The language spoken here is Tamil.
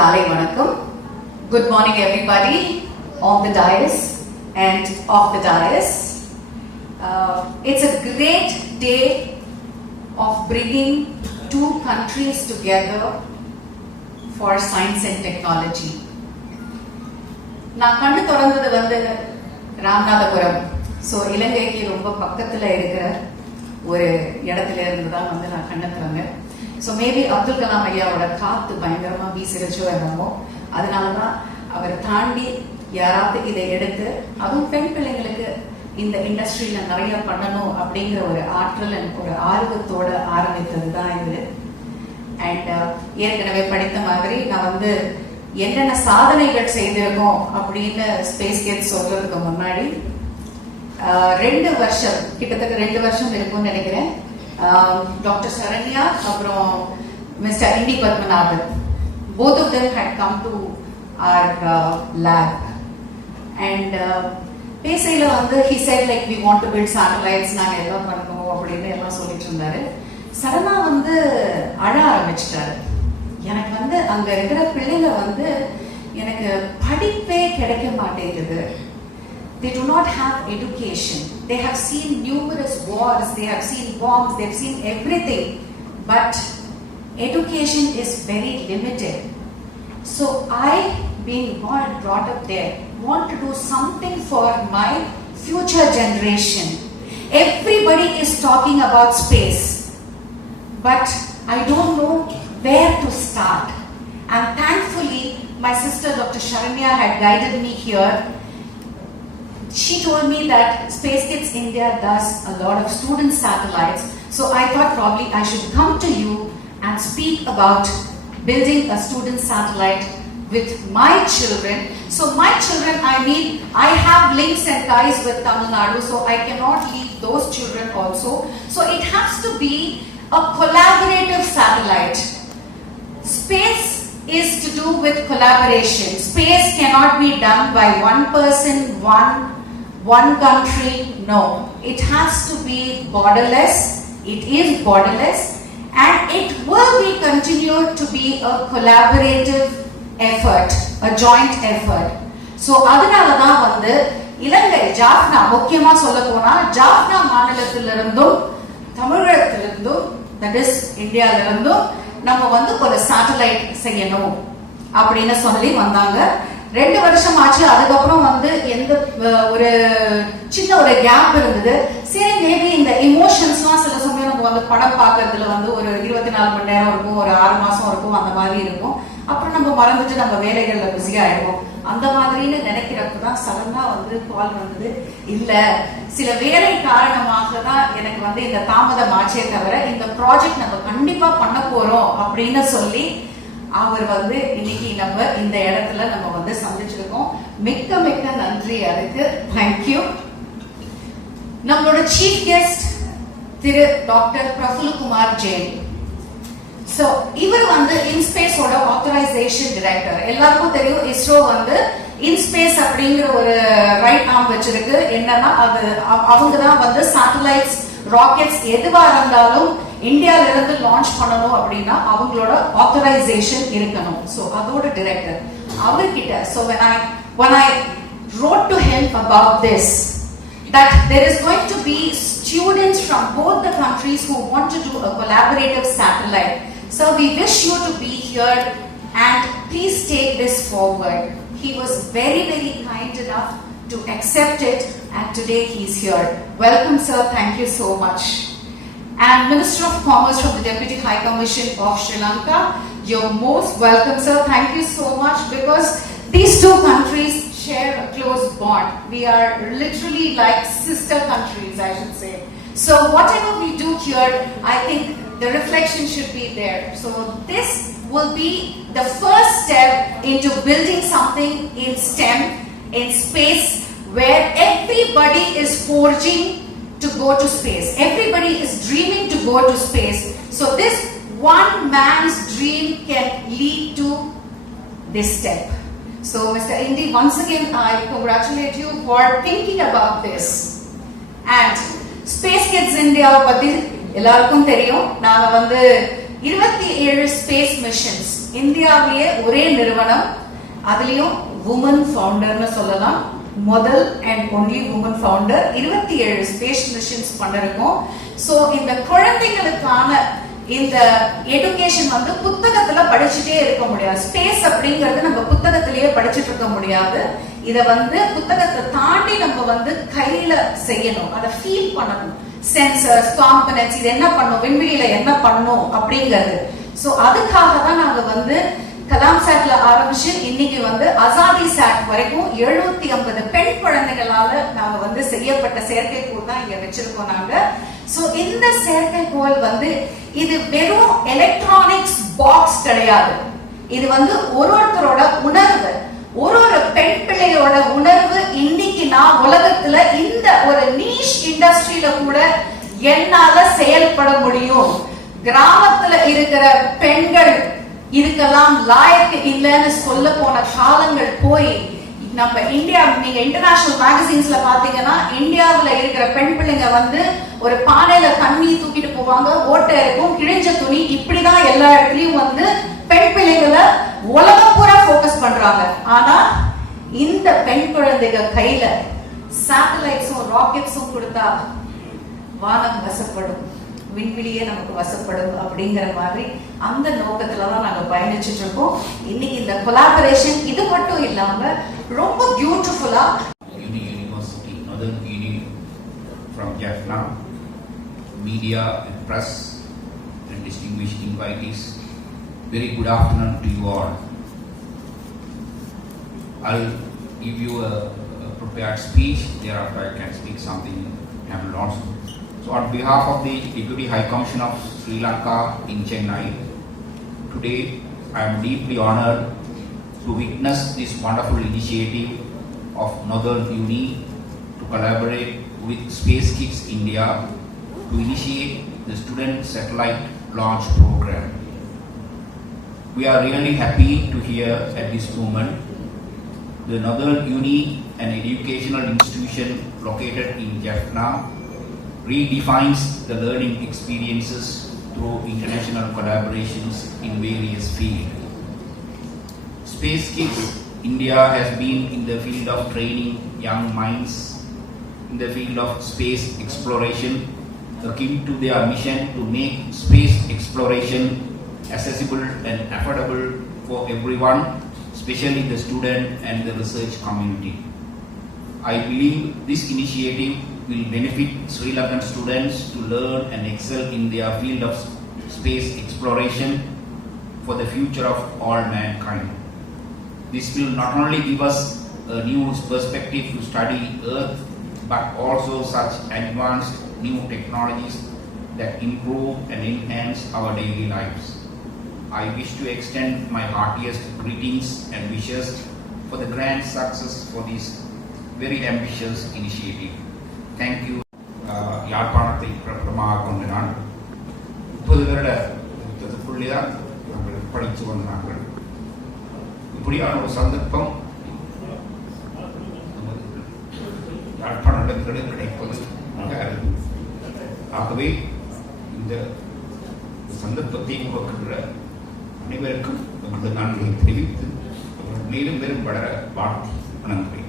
காலை வணக்கம். Good morning everybody on the dais and of the dais it's a great day of bringing two countries together for science and technology நான் கண்ணு திறந்தது வந்து ராமநாதபுரம். ஸோ இலங்கைக்கு ரொம்ப பக்கத்தில் இருக்கிற ஒரு இடத்துல இருந்து தான் வந்து நான் கண்ணை திறந்தேன். ஸோ மேபி அப்துல் கலாம் ஐயாவோட காத்து பயங்கரமா வீசிருச்சோ என்னமோ அதனாலதான் அவர் தாண்டி யாராவது இதை எடுத்து அதுவும் பெண் பிள்ளைங்களுக்கு இந்த இண்டஸ்ட்ரியில நிறைய பண்ணணும் அப்படிங்கிற ஒரு ஆற்றல் ஒரு ஆர்வத்தோட ஆரம்பித்தது தான் இது அண்ட் uh, ஏற்கனவே படித்த மாதிரி நான் வந்து என்னென்ன சாதனைகள் செய்திருக்கோம் அப்படின்னு ஸ்பேஸ் கேட் சொல்றதுக்கு முன்னாடி ஆஹ், ரெண்டு வருஷம் கிட்டத்தட்ட ரெண்டு வருஷம் இருக்கும்னு நினைக்கிறேன். Um, டாக்டர் சரண்யா அப்புறம் mister indie Padmanathan both of them had come to our lab and பேசையில் வந்து he said like we want to build satellites நாங்கள் எல்லாம் பண்ணுவோம்? அப்படின்னு எல்லாம் சொல்லிட்டு இருந்தாரு. சடனாக வந்து அழ ஆரம்பிச்சிட்டாரு. எனக்கு வந்து அங்கே இருக்கிற பிள்ளையில வந்து எனக்கு படிப்பே கிடைக்க மாட்டேங்குது. They do not have education they have seen numerous wars they have seen bombs they've seen everything but education is very limited so I, being born and brought up there, want to do something for my future generation. Everybody is talking about space, but I don't know where to start. And thankfully, my sister Dr. Sharanya had guided me here. She told me that Space Kids India does a lot of student satellites, so I thought probably I should come to you and speak about building a student satellite with my children. So my children, I mean, I have links and ties with Tamil Nadu, so I cannot leave those children also. So it has to be a collaborative satellite. Space is to do with collaboration. Space cannot be done by one person, one one country. No, it has to be borderless. It is borderless, and it will be continued to be a collaborative effort, a joint effort. So அதனால தான் வந்து இலங்கை ஜாஃப்னா முக்கியமா சொல்ல போனா ஜாஃப்னா மாநிலத்திலிருந்தும் தமிழகத்திலிருந்தும் தட் இஸ் இந்தியாவிலிருந்தும் நம்ம வந்து ஒரு சேட்டலைட் செய்யணும் அப்படின்னு சொல்லி வந்தாங்க ரெண்டு வருஷம் ஆச்சு. அதுக்கப்புறம் வந்து எந்த ஒரு சின்ன ஒரு கேப் இருந்தது. சரி மேபி இந்த இமோஷன்ஸ்லாம் சில சமயம் நம்ம வந்து படம் பார்க்கறதுல வந்து ஒரு இருபத்தி நாலு மணி நேரம் இருக்கும் ஒரு ஆறு மாசம் இருக்கும் அந்த மாதிரி இருக்கும். அப்புறம் நம்ம மறந்துட்டு நம்ம வேலைகள்ல பிஸி ஆயிடுவோம். அந்த மாதிரின்னு நினைக்கிறப்ப தான் சடனா வந்து கால் வந்தது. இல்ல சில வேலை காரணமாக தான் எனக்கு வந்து இந்த தாமதம் ஆச்சே தவிர இந்த ப்ராஜெக்ட் நம்ம கண்டிப்பா பண்ண போறோம் அப்படின்னு சொல்லி அவர் வந்து இன்னைக்கு நம்ம இந்த இடத்துல நம்ம வந்து சந்திச்சிருக்கோம். மிக்க மிக்க நன்றி அதுக்கு தேங்க்யூ நம்மளோட சீஃப் கெஸ்ட் திரு டாக்டர் பிரஃபுல்குமார் ஜெயின். சோ இவர் வந்து இன்ஸ்பேஸோட ஆத்தரைசேஷன் டைரக்டர் எல்லாருக்கும் தெரியும் இஸ்ரோ வந்து இன்ஸ்பேஸ் அப்படிங்கிற ஒரு ரைட் ஆர்ம் வச்சிருக்கு. என்னன்னா அது அவங்க தான் வந்து சேட்டலைட்ஸ் ராக்கெட்ஸ் எதுவா இருந்தாலும் இந்தியால இருந்து லான்ச் பண்ணணும் அப்படின்னா அவங்களோட ஆத்தரைசேஷன் இருக்கணும் சோ அதோட டைரக்டர் அவர்கிட்ட so when I when I wrote to him about this that there is going to be students from both the countries who want to do a collaborative satellite. So we wish you to be here and please take this forward. He was very, very kind enough to accept it and today he's here. Welcome, sir. Thank you so much. And Minister of Commerce from the Deputy High Commission of Sri Lanka, you're most welcome, sir. Thank you so much because these two countries share a close bond. We are literally like sister countries, I should say. So whatever we do here, I think the reflection should be there. So this will be the first step into building something in STEM, in space, where everybody is forging to go to space. Everybody is dreaming to go to space. So this one man's dream can lead to this step. So Mr. Indy, once again I congratulate you for thinking about this. And Space Kids India பத்தி எல்லாருக்கும் தெரியும் நாங்க வந்து இருபத்தி ஏழு ஸ்பேஸ் மிஷன்ஸ் இந்தியாவிலேயே ஒரே நிறுவனம் அதுலயும் உமன் ஃபவுண்டர்னு சொல்லலாம் முதல் அண்ட் ஒன்லி உமன் ஃபவுண்டர் இருபத்தி ஏழு ஸ்பேஸ் மிஷன்ஸ் பண்ணிருக்கோம் ஸோ இந்த குழந்தைகளுக்கான இந்த எடுகேஷன் வந்து புத்தகத்துல படிச்சுட்டே இருக்க முடியாது. ஸ்பேஸ் அப்படிங்கிறது நம்ம புத்தகத்திலேயே படிச்சுட்டு இருக்க முடியாது. இத வந்து புத்தகத்தை தாண்டி நம்ம வந்து கையில செய்யணும். அதை ஃபீல் பண்ணணும். சென்சர்ஸ் காம்பனன்ஸ் இது என்ன பண்ணும்? விண்வெளியில என்ன பண்ணும்? அப்படிங்கிறது. ஸோ அதுக்காக தான் நாங்க வந்து கலாம் சாட்ல ஆரம்பிச்சு இன்னைக்கு வந்து அசாதி சாட் வரைக்கும் எழுநூத்தி ஐம்பது பெண் குழந்தைகளால நாங்க வந்து செய்யப்பட்ட செயற்கைக்கோள் தான் இங்க வச்சிருக்கோம் நாங்க. சோ இந்த செயற்கைக்கோள் வந்து இது வெறும் எலக்ட்ரானிக்ஸ் பாக்ஸ் கிடையாது. இது வந்து ஒரு ஒருத்தரோட உணர்வு. ஒரு ஒரு பெண் பிள்ளையோட உணர்வு இன்னைக்கு நான் உலகத்துல இந்த ஒரு நீஷ் இண்டஸ்ட்ரியில கூட என்னால செயல்பட முடியும். கிராமத்துல இருக்கிற பெண்கள் இதுக்கெல்லாம் லாயக்கு இல்லைன்னு சொல்ல போன காலங்கள் போய் நம்ம இந்தியா நீங்க இன்டர்நேஷனல் மேகசின்ஸ்ல பாத்தீங்கன்னா இந்தியாவுல இருக்கிற பெண் பிள்ளைங்க வந்து ஒரு பானையில தண்ணி தூக்கிட்டு போவாங்க ஓட்டை இருக்கும் கிழிஞ்ச துணி இப்படிதான் எல்லா இடத்துலயும் வந்து பெண் பிள்ளைகளை உலகம் பூரா ஃபோக்கஸ் பண்றாங்க. ஆனா இந்த பெண் குழந்தைங்க கையில சேட்டலைட்ஸும் ராக்கெட்ஸும் கொடுத்தா வானம் வசப்படும். விண்வெளியே நமக்கு வசப்படும் அப்படிங்கிற மாதிரி அந்த நோக்கத்துல தான் நாங்க பயணிச்சுட்டு இருக்கோம் இன்னைக்கு இந்த கொலாபரேஷன் இது மட்டும் இல்லாம ரொம்ப பியூட்டிஃபுல்லா Uni University, Northern Uni from Jaffna, media and press and distinguished invitees. Very good afternoon to you all. I'll give you a, a prepared speech, thereafter I can speak something in Tamil also. So on behalf of the Deputy High Commission of Sri Lanka in Chennai, today I am deeply honored to witness this wonderful initiative of Northern Uni to collaborate with Space Kids India to initiate the student satellite launch program. We are really happy to hear at this moment the Northern Uni, an educational institution located in Jaffna, redefines the learning experiences through international collaborations in various fields. Space Kids India has been in the field of training young minds in the field of space exploration, akin to their mission to make space exploration accessible and affordable for everyone, especially the student and the research community. I believe this initiative will benefit Sri Lankan students to learn and excel in their field of space exploration for the future of all mankind. This will not only give us a new perspective to study Earth, but also such advanced new technologies that improve and enhance our daily lives. I wish to extend my heartiest greetings and wishes for the grand success for this very ambitious initiative. Thank you ah, யாழ்ப்பாணத்தை பிரபலமாக கொண்டு நான் முப்பது வருட யுத்தத்துக்குள்ளே தான் நாங்கள் படித்து வந்தார்கள் இப்படியான ஒரு சந்தர்ப்பம் நமது யாழ்ப்பாணத்திலே கிடைப்பது மிக ஆகவே இந்த சந்தர்ப்பத்தை உருவாக்குகிற அனைவருக்கும் எமது நன்றியை தெரிவித்து மேலும் மேலும் வளர வாழ்த்து வணங்குகிறேன்.